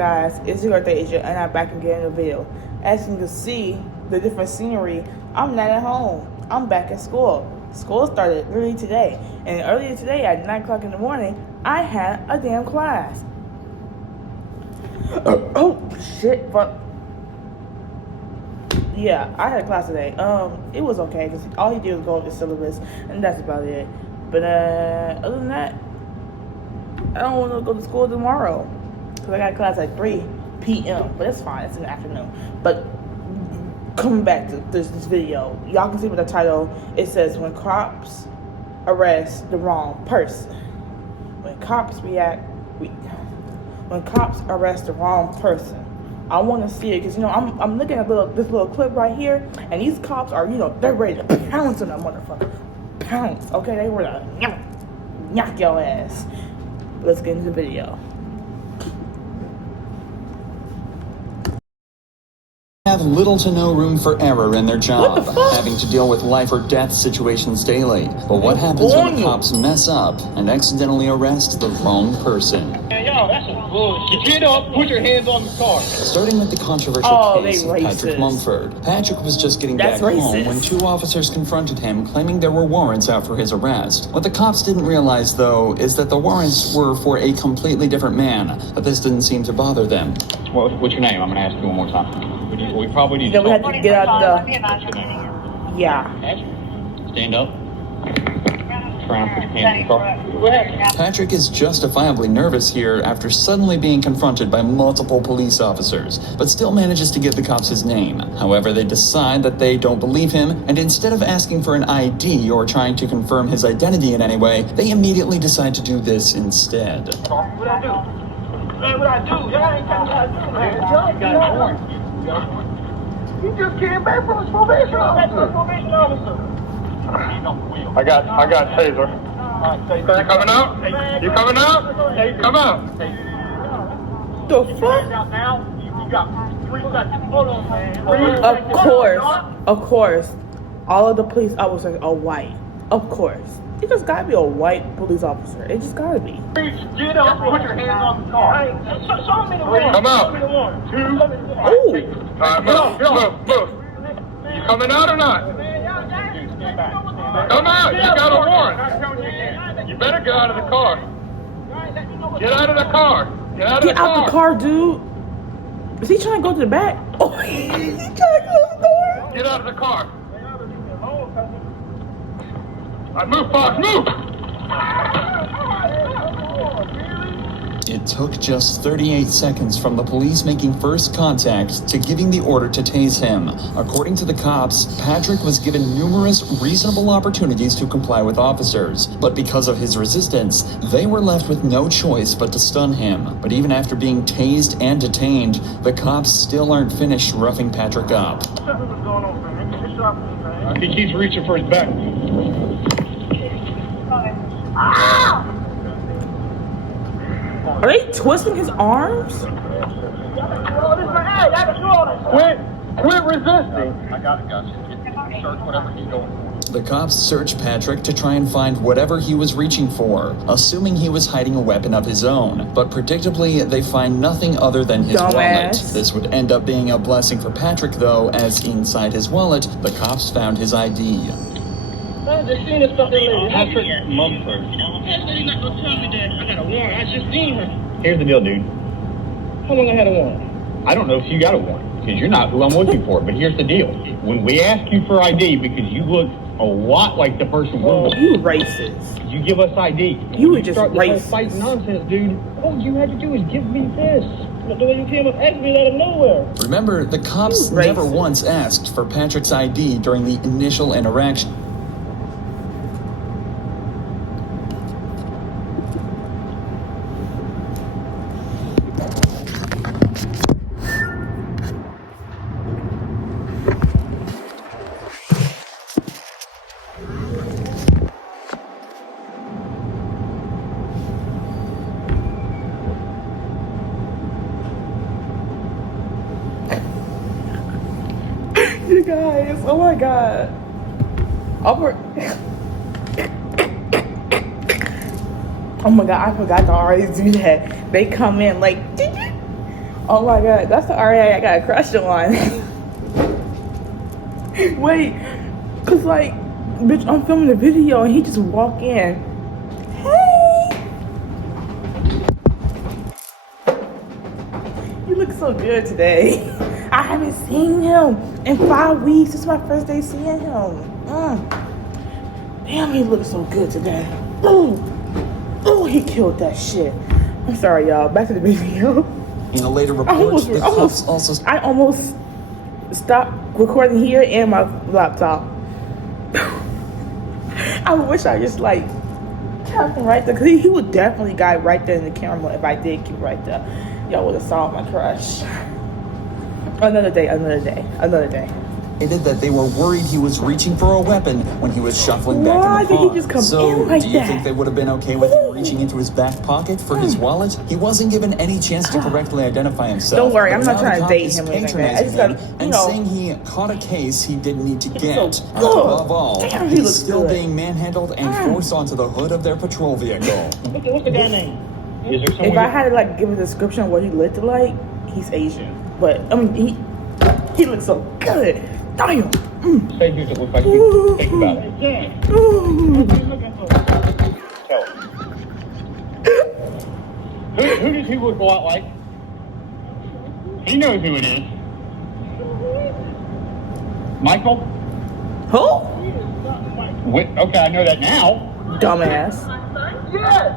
guys? It's your birthday agent and I'm back again in the video. As you can see, the different scenery, I'm not at home. I'm back at school. School started early today. And earlier today at 9 o'clock in the morning, I had a damn class. Oh, shit, but yeah, I had a class today. It was okay because all he did was go over the syllabus, and that's about it. But other than that, I don't want to go to school tomorrow because I got class at 3 p.m. But that's fine. It's in the afternoon. But coming back to this video, y'all can see with the title. It says when cops arrest the wrong person. When cops arrest the wrong person. I want to see it because I'm looking at this little clip right here, and these cops are they're ready to pounce on that motherfucker. Pounce, okay? They were to knock your ass. Let's get into the video. Have little to no room for error in their job, having to deal with life or death situations daily. But what happens when the cops mess up and accidentally arrest the wrong person? Man, y'all, that's some bullshit. Get up, put your hands on the car. Starting with the controversial case of Patrick Mumford. Patrick was just getting back home when 2 officers confronted him, claiming there were warrants out for his arrest. What the cops didn't realize, though, is that the warrants were for a completely different man, but this didn't seem to bother them. What's your name? I'm going to ask you one more time. We probably need to. We have to get out the. Yeah. Stand up. Try and put your hands in the car. Patrick is justifiably nervous here after suddenly being confronted by multiple police officers, but still manages to give the cops his name. However, they decide that they don't believe him, and instead of asking for an ID or trying to confirm his identity in any way, they immediately decide to do this instead. What I do? Man, what I do? Y'all ain't telling me what I do, man. You got a warrant. You just came back from a probation officer. I got taser. You coming out? You coming out? Come out. The fuck? You got 3 seconds. Hold on, man. Of course, all of the police officers are white. Of course. It just gotta be a white police officer. It just gotta be. Get up, put your hands on the car. Show me the warrant. Come out. 2. Ooh. Move. You coming out or not? Come out. You got a warrant. You better get out of the car. Get out of the car. Get out the car, dude. Is he trying to go to the back? Oh, he's trying to close the door. Get out of the car. Move, Fox, move! It took just 38 seconds from the police making first contact to giving the order to tase him. According to the cops, Patrick was given numerous reasonable opportunities to comply with officers, but because of his resistance, they were left with no choice but to stun him. But even after being tased and detained, the cops still aren't finished roughing Patrick up. I think he's reaching for his back. Are they twisting his arms? Quit resisting. I got you. Search whatever he's going for. The cops searched Patrick to try and find whatever he was reaching for, assuming he was hiding a weapon of his own. But predictably, they find nothing other than his wallet. This would end up being a blessing for Patrick, though, as inside his wallet, the cops found his ID. I just seen this fucking lady. Patrick Mumford. That lady not gonna tell me that I got a warrant. I just seen her. Here's the deal, dude. How long I had a warrant? I don't know if you got a warrant, because you're not who I'm looking for. But here's the deal. When we ask you for ID, because you look a lot like the person we're looking for. You racist. You give us ID. You were just start racist. This whole fight nonsense, dude. All you had to do is give me this. The way you came up asking me out of nowhere. Remember, the cops never once asked for Patrick's ID during the initial interaction. You guys, oh my god. Oh my god, I forgot to already do that. They come in like, Oh my god, that's the RA I got a crush on. Wait, cause like, bitch, I'm filming a video and he just walk in. Hey, you look so good today. I haven't seen him in 5 weeks. This is my first day seeing him. Damn, he looks so good today. Oh, he killed that shit. I'm sorry, y'all. Back to the video. In a later report, the cops also... I almost stopped recording here and my laptop. I wish I just like kept him right there, because he would definitely got right there in the camera if I did keep right there. Y'all would have saw my crush. Another day. Stated that they were worried he was reaching for a weapon when he was shuffling back Why in the car. did he just come in like do you that? think they would have been okay with him reaching into his back pocket for his wallet? He wasn't given any chance to correctly identify himself. Don't worry, but I'm not now trying the to cop date is him or anything like that. I patronizing just gotta, him you and know. saying he caught a case he didn't need to get. so And good. above all, Damn, he he's looks still good. being manhandled and forced onto the hood of their patrol vehicle. What's the guy name? Is there If someone? I had to like give a description of what he looked like, he's Asian. But I mean, he looks so good. Damn. Say who it looks like you think about it. Tell him. Who does he look a lot like? He knows who it is. Michael? Who? Okay, I know that now. Dumbass. Yes!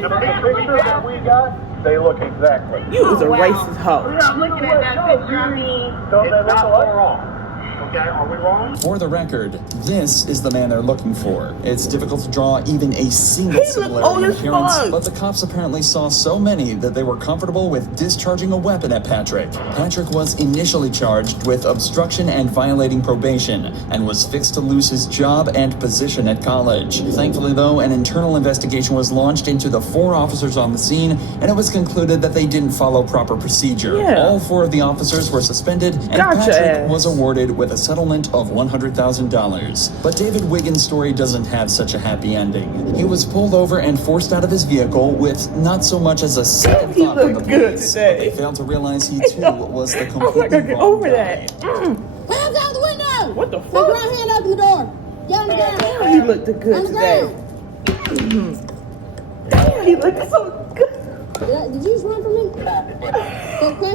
The picture that we got, they look exactly. You was a racist hoe. I'm looking at that picture, I mean... So they look wrong. Okay, are we wrong? For the record, this is the man they're looking for. It's difficult to draw even a single He look similarity old in as appearance, fuck. but the cops apparently saw so many that they were comfortable with discharging a weapon at Patrick. Patrick was initially charged with obstruction and violating probation, and was fixed to lose his job and position at college. Thankfully, though, an internal investigation was launched into the 4 officers on the scene, and it was concluded that they didn't follow proper procedure. Yeah. All 4 of the officers were suspended, and Gotcha Patrick ass. was awarded with a settlement of $100,000. But David Wiggins' story doesn't have such a happy ending. He was pulled over and forced out of his vehicle with not so much as a second He thought from the looked good police. today. But they failed to realize he too was the I was like, completely I get wrong over guy. that. Hands out the window! What the Take fuck? your right hand, open the door. Get on the ground. Damn, he looked On good the today. ground. Damn, he looked so good. Did you just run from me? Okay.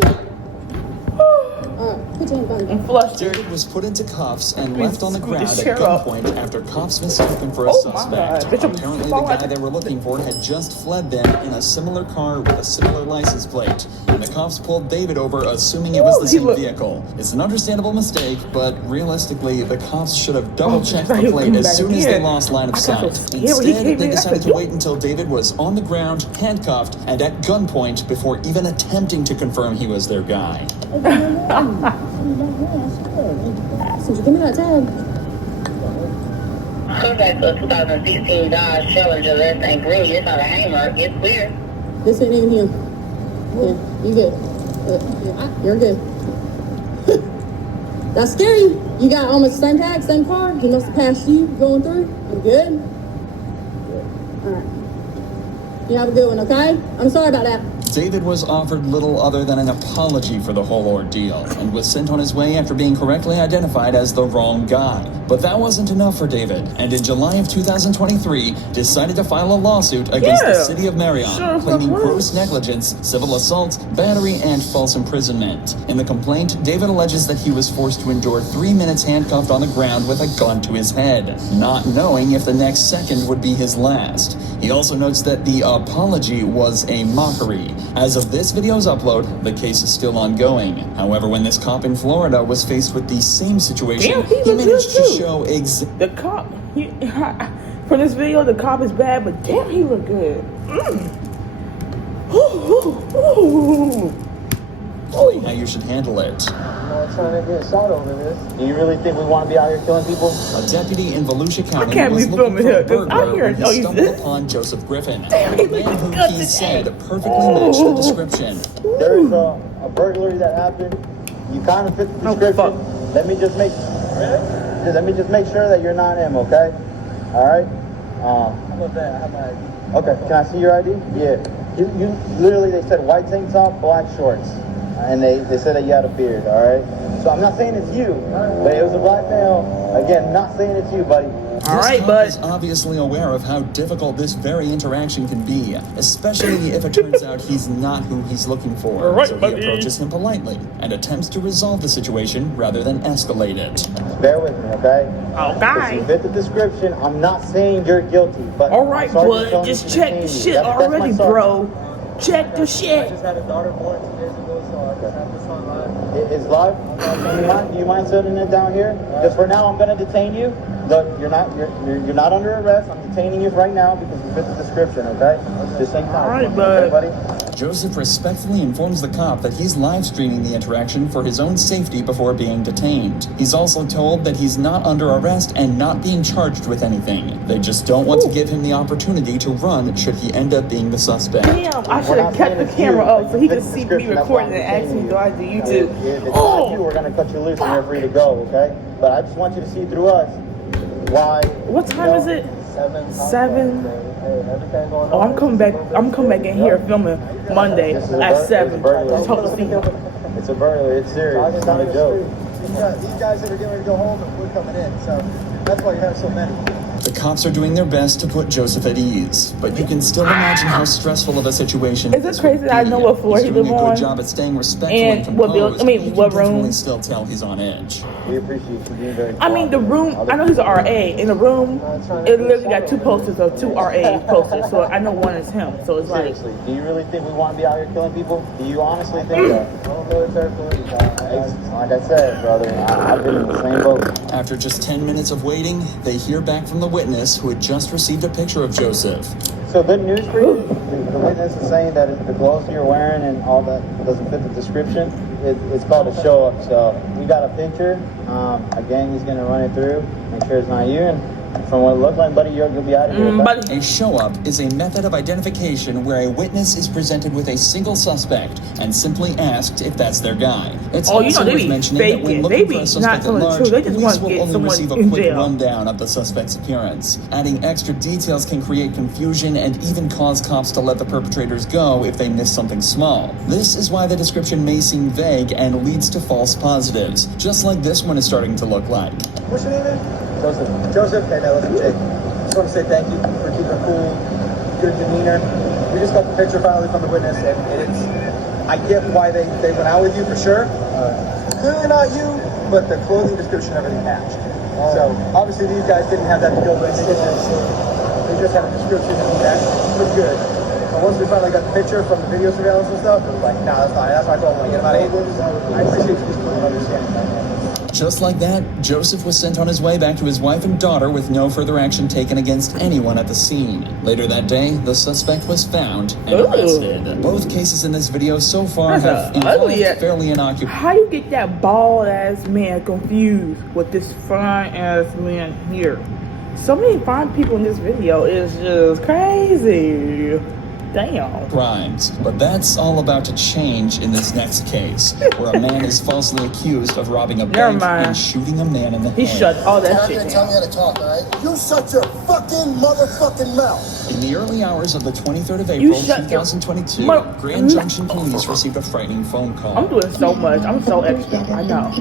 Alright, put your hands on the I'm flustered. David was put into cuffs and Please left on the scoot ground this at chair up. gunpoint after cops mistook him for a Oh my suspect. God, bitch, I'm Apparently, the falling guy out. they were looking for had just fled them in a similar car with a similar license plate, and the cops pulled David over, assuming it was Ooh, the he same looked- vehicle. It's an understandable mistake, but realistically, the cops should have double-checked Oh, the he was plate coming as back soon as they again. lost line of I got sight. so scared when he Instead, came they in. I decided said, to wait until David was on the ground, handcuffed, and at gunpoint before even attempting to confirm he was their guy. Since you give me that tag. Contact a 2016 Dodge Challenger less than green. It's not a hammer. It's clear. This ain't even him. Yeah, you good. You're good. That's scary. You got almost the same tag, same car. He must have passed you going through. I'm good. Alright. You have a good one, okay? I'm sorry about that. David was offered little other than an apology for the whole ordeal and was sent on his way after being correctly identified as the wrong guy. But that wasn't enough for David, and in July of 2023, decided to file a lawsuit against the Yeah. city of Marion, Sure, claiming what? gross negligence, civil assault, battery, and false imprisonment. In the complaint, David alleges that he was forced to endure 3 minutes handcuffed on the ground with a gun to his head, not knowing if the next second would be his last. He also notes that the apology was a mockery. As of this video's upload, the case is still ongoing. However, when this cop in Florida was faced with the same situation, Damn, he he looked managed good to too. show The cop, for this video, the cop is bad, but damn, he look good. how you should handle it. I'm trying to get shot over this. Do you really think we want to be out here killing people? A deputy in Volusia County can't was be looking filming for a here, 'cause I burglar hear when it. he Oh, you stumbled said- upon Joseph Griffin, Damn, he a man looks who good he today. said perfectly matched the description. There is a burglary that happened. You kind of fit the Oh, description. fuck. Let me just make sure that you're not him, okay? All right. How about that? Okay. Can I see your ID? Yeah. You literally, they said white tank top, black shorts. And they said that you had a beard, all right? So I'm not saying it's you, but it was a black male. Again, not saying it's you, buddy. All This right, cop bud. is obviously aware of how difficult this very interaction can be, especially if it turns out he's not who he's looking for. All right, so he buddy. approaches him politely and attempts to resolve the situation rather than escalate it. Just bear with me, okay? Okay. If you fit the description, I'm not saying you're guilty, but All right, I'm sorry for bud. telling Just you to check detain the you. shit That's my already, sorry. bro. Check the shit. had a daughter born 2 days ago, so I just have this on live. It's live? Do you mind setting it down here? Because for now, I'm going to detain you. Look, you're not under arrest. I'm detaining you right now because you fit the description, okay? Just saying. All right, okay, bud. buddy? Joseph respectfully informs the cop that he's live streaming the interaction for his own safety before being detained. He's also told that he's not under arrest and not being charged with anything. They just don't want to give him the opportunity to run should he end up being the suspect. Damn, I should have kept the camera up so he could see me recording and ask me, do I do YouTube? If it's not you, we're going to cut you loose and you're free to go, okay? But I just want you to see through us why. What time is it? 7. Everything going on. Oh, I'm coming back in here filming Monday at 7. Just hope to see you. It's a burglary. It's serious. It's not a joke. These guys that are getting ready to go home and we're coming in, so that's why you have so many. The cops are doing their best to put Joseph at ease, but you can still imagine how stressful of a situation. Is it crazy that I know what floor he's he doing live a good on? job at staying respectful And and what composed. build- I mean, but you what can definitely room? still tell he's on edge. We appreciate you being very I mean, the room, I know he's an RA. In the room, it literally got 2 posters of 2 RA posters, so I know one is him. So it's like, Seriously, do you really think we want to be out here killing people? Do you honestly think that? Like I said, brother, I've been in the same boat. After just 10 minutes of waiting, they hear back from the witness who had just received a picture of Joseph. So good news for you. The witness is saying that the clothes you're wearing and all that doesn't fit the description. It's called a show up. So we got a picture. Again, he's gonna run it through, make sure it's not you. And from what it looked like, buddy, you'll be out of here. Okay? buddy. A show-up is a method of identification where a witness is presented with a single suspect and simply asked if that's their guy. It's Oh, you also know, they worth be mentioning that when faking. looking They for be a suspect not at telling the large, truth. They just police want to will get only someone receive a in quick jail. rundown of the suspect's appearance. Adding extra details can create confusion and even cause cops to let the perpetrators go if they miss something small. This is why the description may seem vague and leads to false positives, just like this one is starting to look like. What's your name, man? Joseph. Joseph. Hey, man, listen, Jake. Just want to say thank you for keeping a cool, good demeanor. We just got the picture finally from the witness, and it's. I get why they went out with you for sure. Clearly not you, but the clothing description, everything matched. So obviously these guys didn't have that to go with. They just had a description that looked good. But once we finally got the picture from the video surveillance and stuff, it was like, nah, that's not. That's why I told them, like, get him out of here. I appreciate you just understanding that. Just like that, Joseph was sent on his way back to his wife and daughter with no further action taken against anyone at the scene. Later that day, the suspect was found and Ooh. arrested. Both cases in this video so far That's have a ugly involved fairly innocuous. How you get that bald ass man confused with this fine ass man here? So many fine people in this video is just crazy. Damn. crimes. But that's all about to change in this next case, where a man is falsely accused of robbing a Never bank mind. and shooting a man in the He head. shut all You're that not shit gonna tell down. me how to talk, all right? You shut your fucking motherfucking mouth. In the early hours of the 23rd of You April, shut your 2022, mother- Grand Junction Police received a frightening phone call. I'm doing so much. I'm so extra. I know.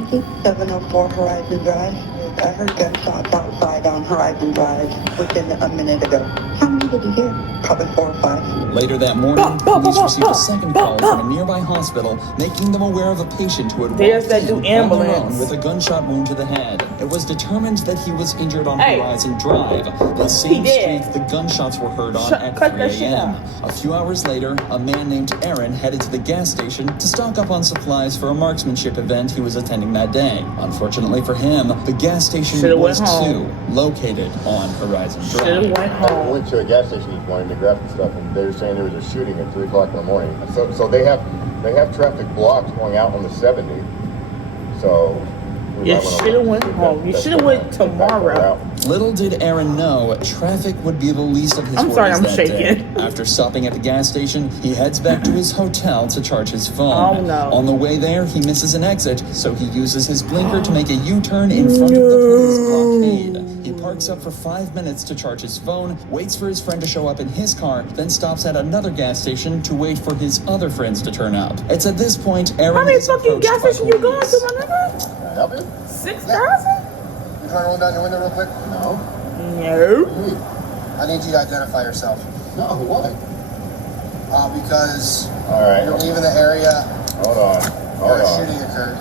704 Horizon Drive. I heard gunshots outside on Horizon Drive within a minute ago. How many did you hear? Probably 4 or 5. Later that morning, police received a second call from a nearby hospital, making them aware of a patient who had There's walked that in new on their ambulance. own with a gunshot wound to the head. It was determined that he was injured on Hey. Horizon Drive, the same did. street the gunshots were heard on Shut- at cut 3 that shit a.m. out. A few hours later, a man named Aaron headed to the gas station to stock up on supplies for a marksmanship event he was attending that day. Unfortunately for him, the gas station Should've was went home. too located on Horizon Should've Drive. went I home. went to a gas station this morning to grab some stuff, and they were saying there was a shooting at 3 o'clock in the morning. So they have traffic blocks going out on the 70. So we You might wanna should've look went to see if home. You that's should've gonna went impact our tomorrow. route. Little did Aaron know traffic would be the least of his I'm worries sorry, I'm that shaking. day. After stopping at the gas station, he heads back to his hotel to charge his phone. Oh, no. On the way there, he misses an exit, so he uses his blinker to make a U-turn in front of the police blockade. He parks up for 5 minutes to charge his phone, waits for his friend to show up in his car, then stops at another gas station to wait for his other friends to turn up. It's at this point Aaron How many is fucking approached gas by stations you going police. to, my nigga? Can I help you? 6,000? You trying to roll down your window real quick? No. No. I need you to identify yourself. No, why? Because All right. you're leaving the area Hold on. where a shooting occurred.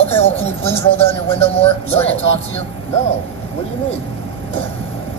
Okay, well, can you please roll down your window more so I can talk to you? No. What do you mean?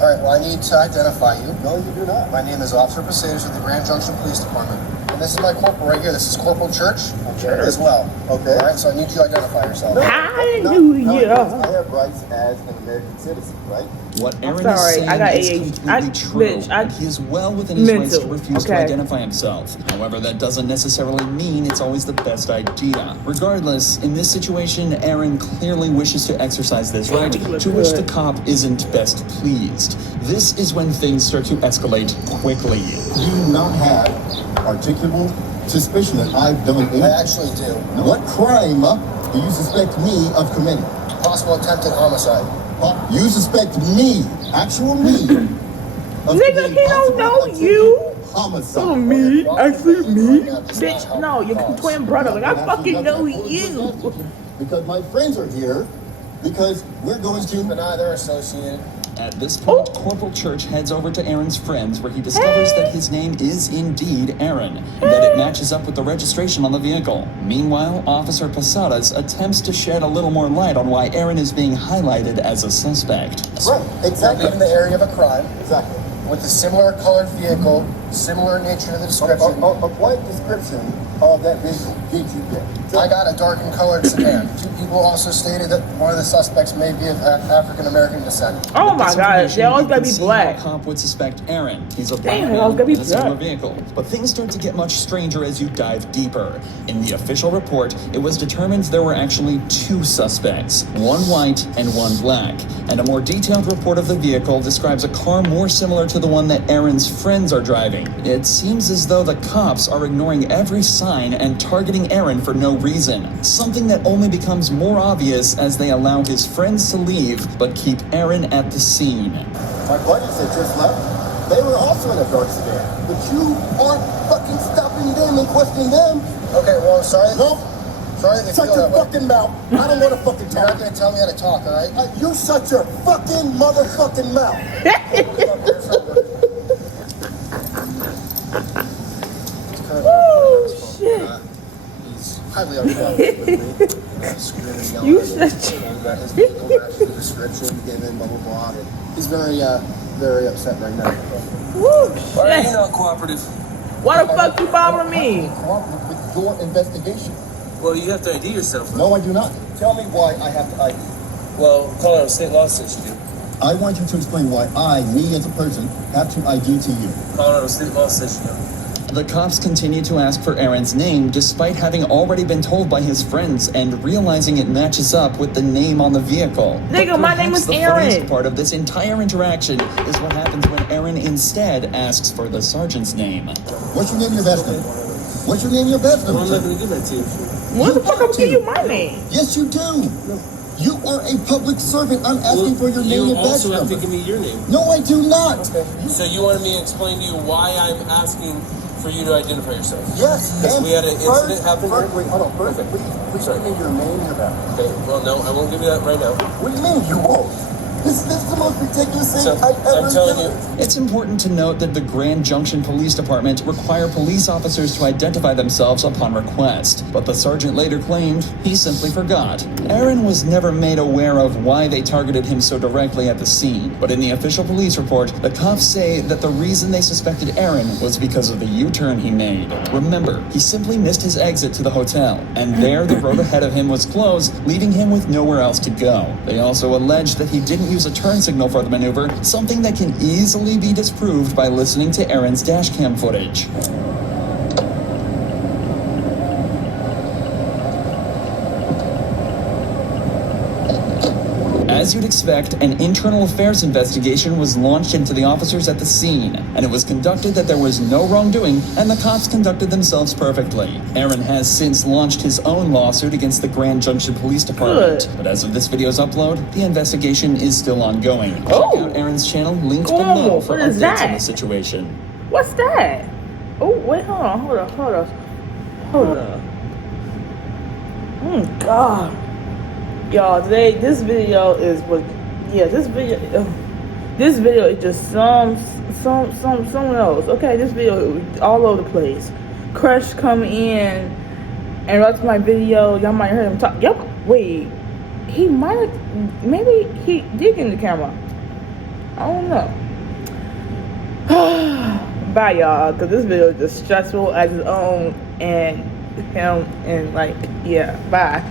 All right, well, I need to identify you. No, you do not. My name is Officer Pasadas with the Grand Junction Police Department. And this is my corporal right here. This is Corporal Church as well. Okay. All right, so I need you to identify yourself. Hallelujah. I have rights as an American citizen, right? What Aaron sorry, is saying I got is ADHD. completely true. Bitch, He is well within his rights to mental, refuse to okay? identify himself. However, that doesn't necessarily mean it's always the best idea. Regardless, in this situation, Aaron clearly wishes to exercise this right, to which the cop isn't best pleased. This is when things start to escalate quickly. You do not have articulable suspicion that I've done anything. I actually do. What crime do you suspect me of committing? Possible attempted homicide. You suspect me, actual me, of Nigga, committing he don't possible know attempted you. homicide. Oh, me? Actually, me? Right now, this is Bitch, not no, helpful your cause. twin brother. Like, I fucking know you. Because my friends are here, because we're going Keep an to... eye, they're associated. At this point, Corporal Church heads over to Aaron's friends where he discovers that his name is indeed Aaron, and that it matches up with the registration on the vehicle. Meanwhile, Officer Posadas attempts to shed a little more light on why Aaron is being highlighted as a suspect. Right, We're exactly. in the area of a crime Exactly. with a similar colored vehicle, similar nature to the description. What description of that vehicle did you get? I got a dark and colored sedan. Two people also stated that one of the suspects may be of African American descent. Oh With my this god, information, they always you gotta can be see how black. a cop would suspect Aaron. He's a black Damn, man it always gotta be in a similar black. vehicle. But things start to get much stranger as you dive deeper. In the official report, it was determined there were actually two suspects, one white and one black. And a more detailed report of the vehicle describes a car more similar to the one that Aaron's friends are driving. It seems as though the cops are ignoring every sign and targeting Aaron for no reason. Something that only becomes more obvious as they allow his friends to leave, but keep Aaron at the scene. My buddies that just left, they were also in a dark sedan. But you aren't fucking stopping them and questioning them. Okay, well, I'm sorry. Nope. Sorry that you Shut feel your that way. fucking mouth. I don't want to fucking You're not talk. gonna tell me how to talk, all right? You shut your fucking motherfucking mouth. Oh, shit. He's highly uncooperative with me. Screaming, yelling. You at me, shut saying that his vehicle matches the description given, blah, blah, blah. And he's very upset right now. Woo, Why are you shit. not cooperative? Why the fuck you bothering me? Cooperative with your investigation. Well, you have to ID yourself. No, I do not. Tell me why I have to ID. Well, Colorado State law says you do. I want you to explain why I, me as a person, have to ID to you. Colorado State law says you do. The cops continue to ask for Aaron's name despite having already been told by his friends and realizing it matches up with the name on the vehicle. Nigga, But my name perhaps is the Aaron. funniest part of this entire interaction is what happens when Aaron instead asks for the sergeant's name. What's your name, your best name? What's your name, your best name? Well, I'm not going to give that to you. What the fuck I'm gonna give you my name? Yes, you do. You are a public servant. I'm asking for your name You and badge also have to number. give me your name. No, I do not. So you wanted me to explain to you why I'm asking for you to identify yourself? Yes, Because and we had an incident happen first, here? wait, hold on. First, Okay. please give me your name and your badge. Okay, well, no, I won't give you that right now. What do you mean you won't? This is the most ridiculous thing So, I've ever I'm telling done. you, It's important to note that the Grand Junction Police Department require police officers to identify themselves upon request, but the sergeant later claimed he simply forgot. Aaron was never made aware of why they targeted him so directly at the scene, but in the official police report, the cops say that the reason they suspected Aaron was because of the U-turn he made. Remember, he simply missed his exit to the hotel, and there the road ahead of him was closed, leaving him with nowhere else to go. They also alleged that he didn't use a turn signal for the maneuver, something that can easily be disproved by listening to Aaron's dashcam footage. As As you'd expect, an internal affairs investigation was launched into the officers at the scene, and it was conducted that there was no wrongdoing and the cops conducted themselves perfectly. Aaron has since launched his own lawsuit against the Grand Junction Police Department, but as of this video's upload, the investigation is still ongoing. Check out Aaron's channel linked below for what is updates on that? the situation. What's that? Oh, wait, hold on. Oh, God. Y'all, today, this video is this video is just someone else. Okay, this video is all over the place. Crush come in and watch my video. Y'all might hear him talk. Yep, wait. Maybe he did get in the camera. I don't know. Bye, y'all, because this video is just stressful as its own, and him, and like, yeah, bye.